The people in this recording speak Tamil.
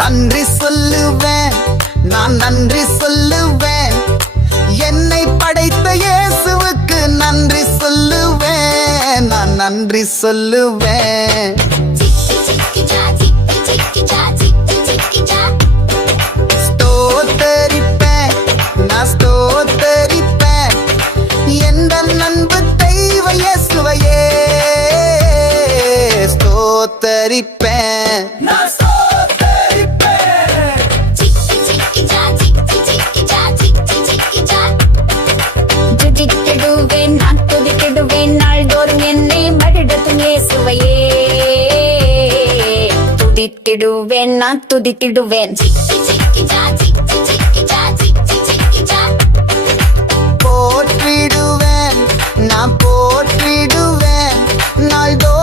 நன்றி சொல்லுவேன், நான் நன்றி சொல்லுவேன். என்னை படைத்த இயேசுவுக்கு நன்றி சொல்லுவேன், நான் நன்றி சொல்லுவேன். ஸ்தோத்தரிப்பேன், நான் ஸ்தோத்தரிப்பேன் எந்த நண்பு தெய்வ இயேசுவையே ஸ்தோத்தரிப்பேன். துதித்திடுவேன், நான் துதித்திடுவேன் நாள்தோறும் என்னை மடிடத்தும் இயேசுவையே துதித்திடுவேன், நான் துதித்திடுவேன். போற்றிடுவேன், நான் போற்றிடுவேன் நாள்தோறும்